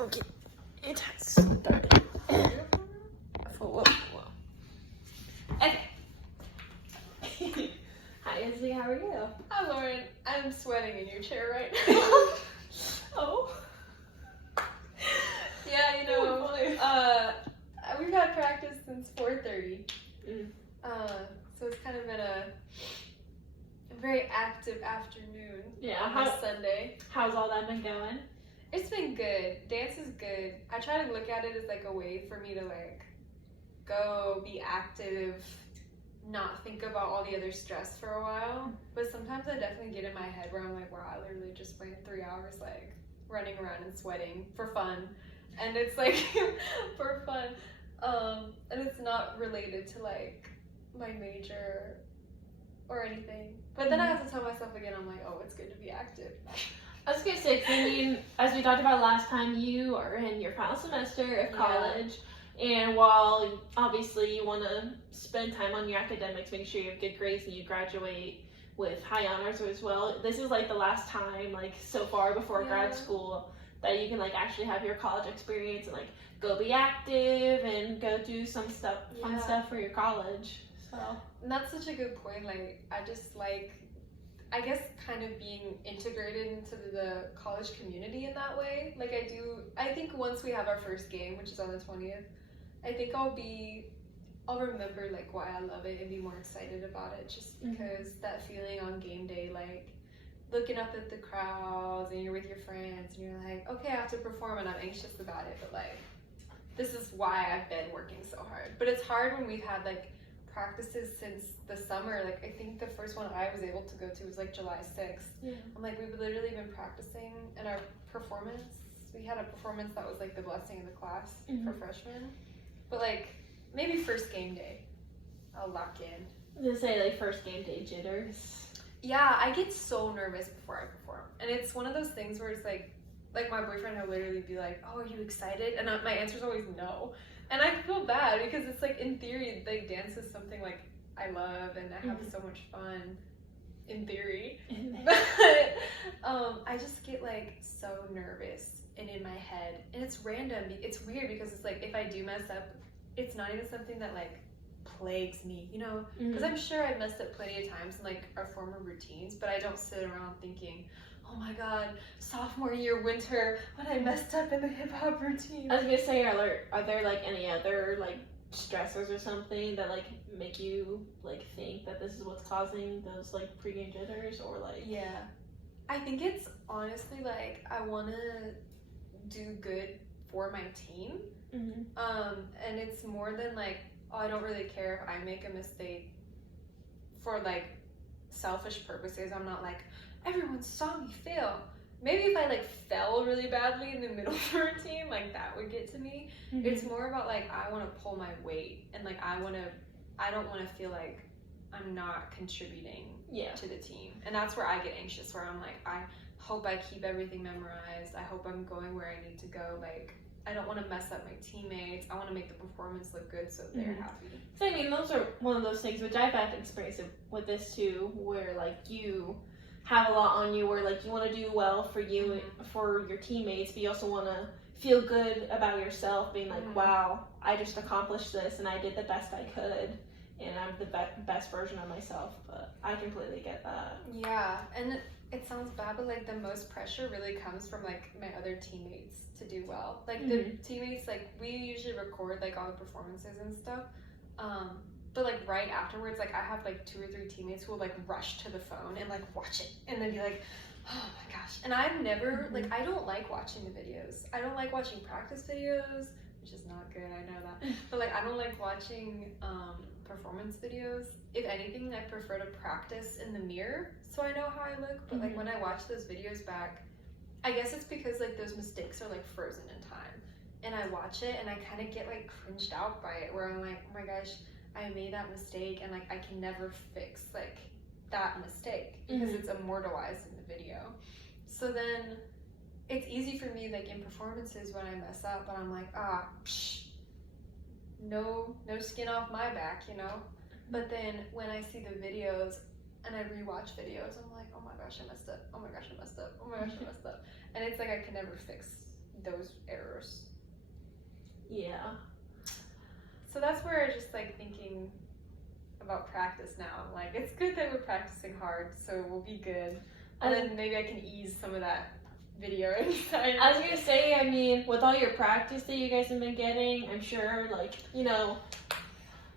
Okay, it has started. Whoa. Okay. Hi, Izzy. How are you? Hi, Lauren. I'm sweating in your chair right now. Oh. Yeah, we've had practice since 4:30. So it's kind of been a very active afternoon. Yeah. On this Sunday. How's all that been going? It's been good. Dance is good. I try to look at it as like a way for me to like go be active, not think about all the other stress for a while. But sometimes I definitely get in my head where I'm like, wow, I literally just spent 3 hours like running around and sweating for fun. And it's like for fun. And it's not related to like my major or anything. But then I have to tell myself again, I'm like, oh, it's good to be active. I was gonna say, I mean, as we talked about last time, you are in your final semester of college, and while obviously you want to spend time on your academics, make sure you have good grades and you graduate with high honors as well, this is like the last time, like so far before grad school, that you can like actually have your college experience and like go be active and go do some stuff, fun stuff for your college. So and that's such a good point. Like, I just like, I guess kind of being integrated into the college community in that way. Like I think once we have our first game, which is on the 20th, I think I'll remember like why I love it and be more excited about it, just because that feeling on game day, like looking up at the crowds and you're with your friends and you're like, okay, I have to perform and I'm anxious about it, but like, this is why I've been working so hard. But it's hard when we've had like practices since the summer. Like I think the first one I was able to go to was like July 6th. I'm like, we've literally been practicing, and our performance, we had a performance that was like the blessing of the class for freshmen. But like maybe first game day I'll lock in. I was gonna say like first game day jitters. Yeah, I get so nervous before I perform, and it's one of those things where it's like my boyfriend will literally be like, oh, are you excited? And my answer is always no. And I feel bad because it's like, in theory, like dance is something like I love and I have so much fun in theory. But I just get like so nervous and in my head, and it's random. It's weird because it's like if I do mess up, it's not even something that like plagues me, you know? Because I'm sure I've messed up plenty of times in like our former routines, but I don't sit around thinking, oh my god, sophomore year winter when I messed up in the hip hop routine. I was gonna say, are there like any other like stressors or something that like make you like think that this is what's causing those like pregame jitters, or like? Yeah, I think it's honestly like I want to do good for my team, and it's more than like, oh, I don't really care if I make a mistake for like selfish purposes. I'm not like, everyone saw me fail. Maybe if I like fell really badly in the middle of the routine, like that would get to me. It's more about like, I want to pull my weight, and like I don't want to feel like I'm not contributing to the team. And that's where I get anxious, where I'm like, I hope I keep everything memorized. I hope I'm going where I need to go. Like, I don't want to mess up my teammates. I want to make the performance look good so they're happy. So I mean, those are one of those things which I've had experience with this too, where like you have a lot on you, where like you want to do well for you, for your teammates, but you also want to feel good about yourself, being like, wow, I just accomplished this and I did the best I could, and I'm the best version of myself. But I completely get that. Yeah, and it sounds bad, but like the most pressure really comes from like my other teammates to do well. Like the teammates, like we usually record like all the performances and stuff, but like right afterwards, like I have like 2 or 3 teammates who will like rush to the phone and like watch it and then be like, oh my gosh. And I've never like, I don't like watching the videos. I don't like watching practice videos, which is not good, I know that, but like I don't like watching performance videos. If anything, I prefer to practice in the mirror so I know how I look. But like when I watch those videos back, I guess it's because like those mistakes are like frozen in time, and I watch it and I kind of get like cringed out by it, where I'm like, oh my gosh, I made that mistake, and like I can never fix like that mistake because it's immortalized in the video. So then it's easy for me like in performances when I mess up, but I'm like, no skin off my back, you know? But then when I see the videos and I rewatch videos, I'm like, oh my gosh, I messed up. Oh my gosh, I messed up. Oh my gosh, I messed up. And it's like I can never fix those errors. Yeah. So that's where I just like thinking about practice now. I'm like, it's good that we're practicing hard, so we'll be good. And then maybe I can ease some of that video anxiety. I was gonna say, I mean, with all your practice that you guys have been getting, I'm sure, like, you know,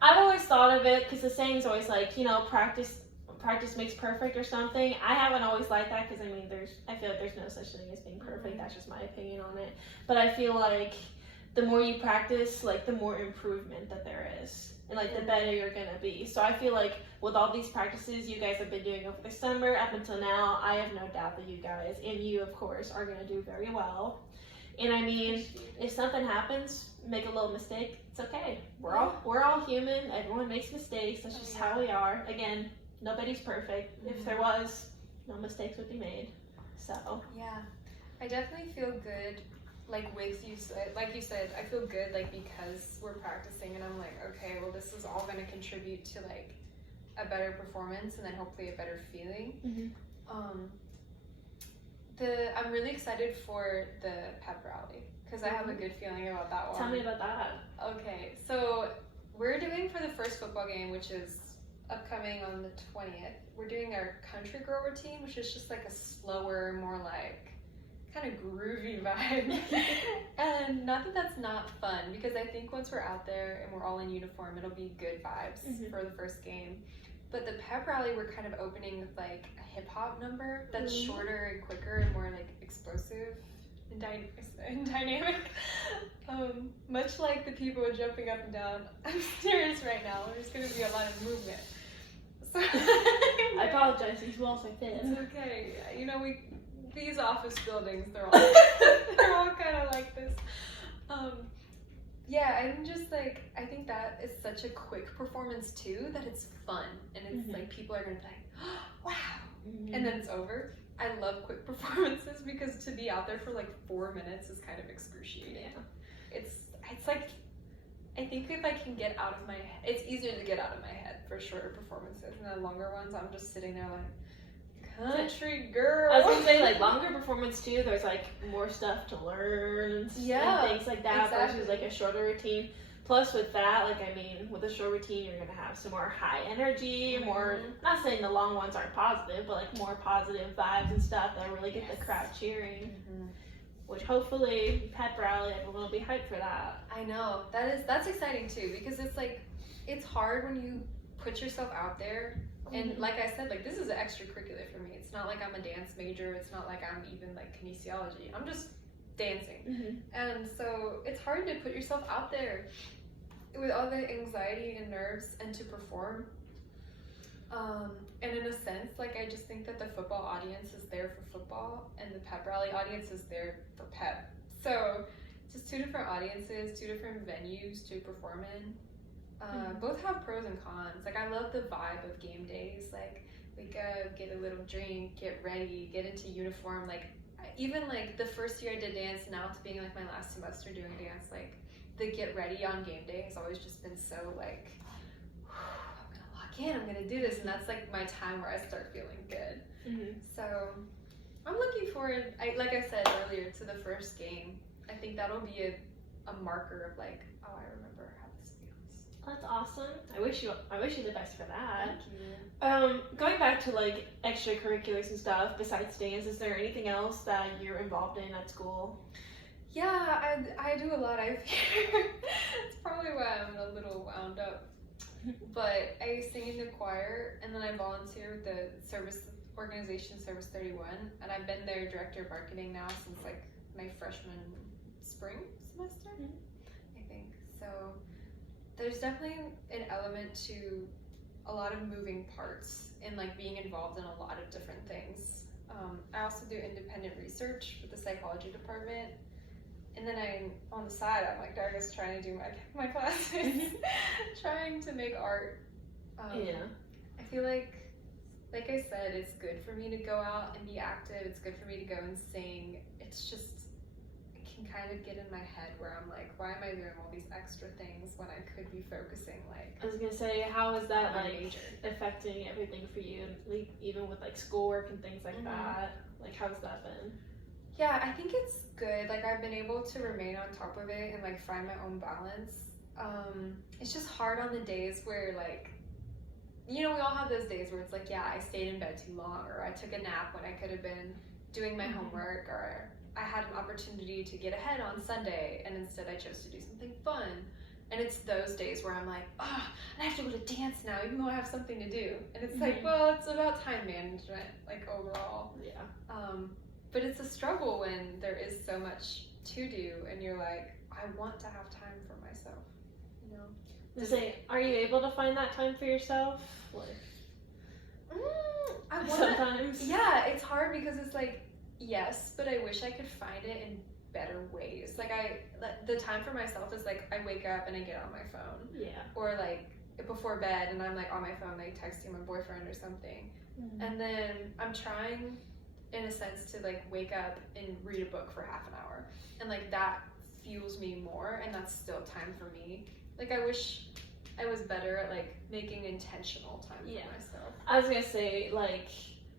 I've always thought of it, because the saying's always like, you know, practice makes perfect or something. I haven't always liked that, because I mean, I feel like there's no such thing as being perfect. That's just my opinion on it. But I feel like the more you practice, like, the more improvement that there is, and like the better you're gonna be. So I feel like with all these practices you guys have been doing over the summer up until now, I have no doubt that you guys, and you of course, are gonna do very well. And I mean, if something happens, make a little mistake, it's okay. We're all human. Everyone makes mistakes. That's just how we are. Again, nobody's perfect. If there was, no mistakes would be made. So yeah, I definitely feel good. Like with you, like you said, I feel good like because we're practicing, and I'm like, okay, well, this is all going to contribute to like a better performance, and then hopefully a better feeling. I'm really excited for the pep rally because I have a good feeling about that one. Tell me about that. Okay, so we're doing for the first football game, which is upcoming on the 20th. We're doing our country girl routine, which is just like a slower, more like kind of groovy vibe. And not that that's not fun, because I think once we're out there and we're all in uniform, it'll be good vibes for the first game. But the pep rally, we're kind of opening with like a hip hop number that's shorter and quicker and more like explosive and dynamic. Much like the people jumping up and down upstairs right now, there's going to be a lot of movement. So I apologize, these walls are thin. It's okay. You know, these office buildings, they're all kind of like this. Yeah, I'm just like, I think that is such a quick performance too, that it's fun, and it's like people are gonna be like, oh, wow, and then it's over. I love quick performances because to be out there for like 4 minutes is kind of excruciating. Yeah. It's like, I think if I can get out of my head, it's easier to get out of my head for shorter performances, and then longer ones, I'm just sitting there like, country girl. I was gonna say, like, longer performance too, there's like more stuff to learn and things like that versus like a shorter routine. Plus with that, like, I mean, with a short routine, you're gonna have some more high energy, more, not saying the long ones aren't positive, but like more positive vibes and stuff that really get the crowd cheering. Which hopefully pep rally, everyone will be hyped for that. I know, that's exciting too, because it's like, it's hard when you put yourself out there. And like I said, like, this is an extracurricular for me. It's not like I'm a dance major. It's not like I'm even like kinesiology. I'm just dancing. And so it's hard to put yourself out there with all the anxiety and nerves and to perform. And in a sense, like, I just think that the football audience is there for football and the pep rally audience is there for pep. So just two different audiences, two different venues to perform in. Both have pros and cons. Like, I love the vibe of game days. Like, wake up, get a little drink, get ready, get into uniform. Like, even like the first year I did dance, now to being like my last semester doing dance, like the get ready on game day has always just been so like, I'm gonna lock in, I'm gonna do this, and that's like my time where I start feeling good. So I'm looking forward, like I said earlier, to the first game. I think that'll be a marker of like, oh, I remember how this feels. That's awesome. I wish you the best for that. Thank you. Going back to like extracurriculars and stuff besides dance, is there anything else that you're involved in at school? Yeah, I do a lot. It's probably why I'm a little wound up. But I sing in the choir, and then I volunteer with the service organization Service 31, and I've been their director of marketing now since like my freshman spring semester, I think. So there's definitely an element to a lot of moving parts in like being involved in a lot of different things. I also do independent research with the psychology department, and then I'm on the side, I'm like Dargis trying to do my classes, trying to make art. I feel like I said, it's good for me to go out and be active. It's good for me to go and sing. It's just, it can kind of get in my head where I'm like, why am I doing all these extra things when I could be focusing like, I was gonna say, how is that like major affecting everything for you, like, even with like schoolwork and things like that? Like, how's that been? Yeah, I think it's good. Like I've been able to remain on top of it and like find my own balance. It's just hard on the days where like, you know, we all have those days where it's like, yeah, I stayed in bed too long, or I took a nap when I could have been doing my homework, or I had an opportunity to get ahead on Sunday and instead I chose to do something fun. And it's those days where I'm like, oh, I have to go to dance now, even though I have something to do. And it's like, well, it's about time management, like overall. Yeah. But it's a struggle when there is so much to do, and you're like, I want to have time for myself, you know? Are you able to find that time for yourself? I wanna, sometimes. Yeah, it's hard because it's like, yes, but I wish I could find it in better ways. Like the time for myself is like I wake up and I get on my phone. Yeah. Or like before bed and I'm like on my phone, like texting my boyfriend or something. And then I'm trying in a sense to like wake up and read a book for half an hour. And like that fuels me more, and that's still time for me. Like I wish I was better at like making intentional time for myself. I was gonna say, like,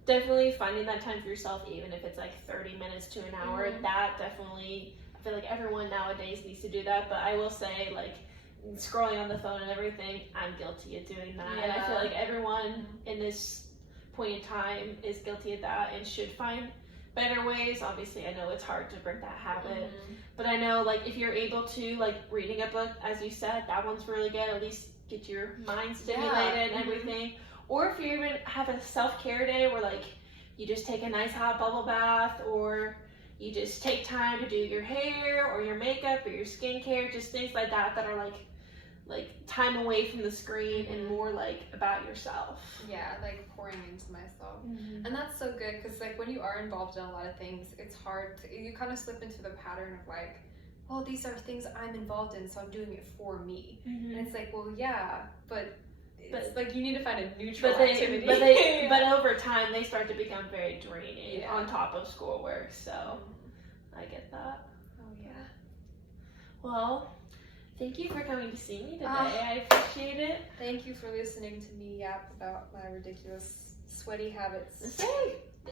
definitely finding that time for yourself, even if it's like 30 minutes to an hour, that definitely, I feel like everyone nowadays needs to do that. But I will say, like, scrolling on the phone and everything, I'm guilty of doing that. And I feel like everyone in this point in time is guilty of that and should find better ways. Obviously, I know it's hard to break that habit, but I know, like, if you're able to, like, reading a book, as you said, that one's really good. At least get your mind stimulated and everything. Or if you even have a self-care day where, like, you just take a nice hot bubble bath, or you just take time to do your hair or your makeup or your skincare, just things like that that are like time away from the screen and more like about yourself. Yeah, like pouring into myself. And that's so good because like when you are involved in a lot of things, it's hard to, you kind of slip into the pattern of like, well, these are things I'm involved in, so I'm doing it for me. And it's like, well, yeah, but it's like you need to find a neutral activity. But over time they start to become very draining on top of schoolwork. So I get that. Oh yeah. Well, thank you for coming to see me today. I appreciate it. Thank you for listening to me yap about my ridiculous sweaty habits.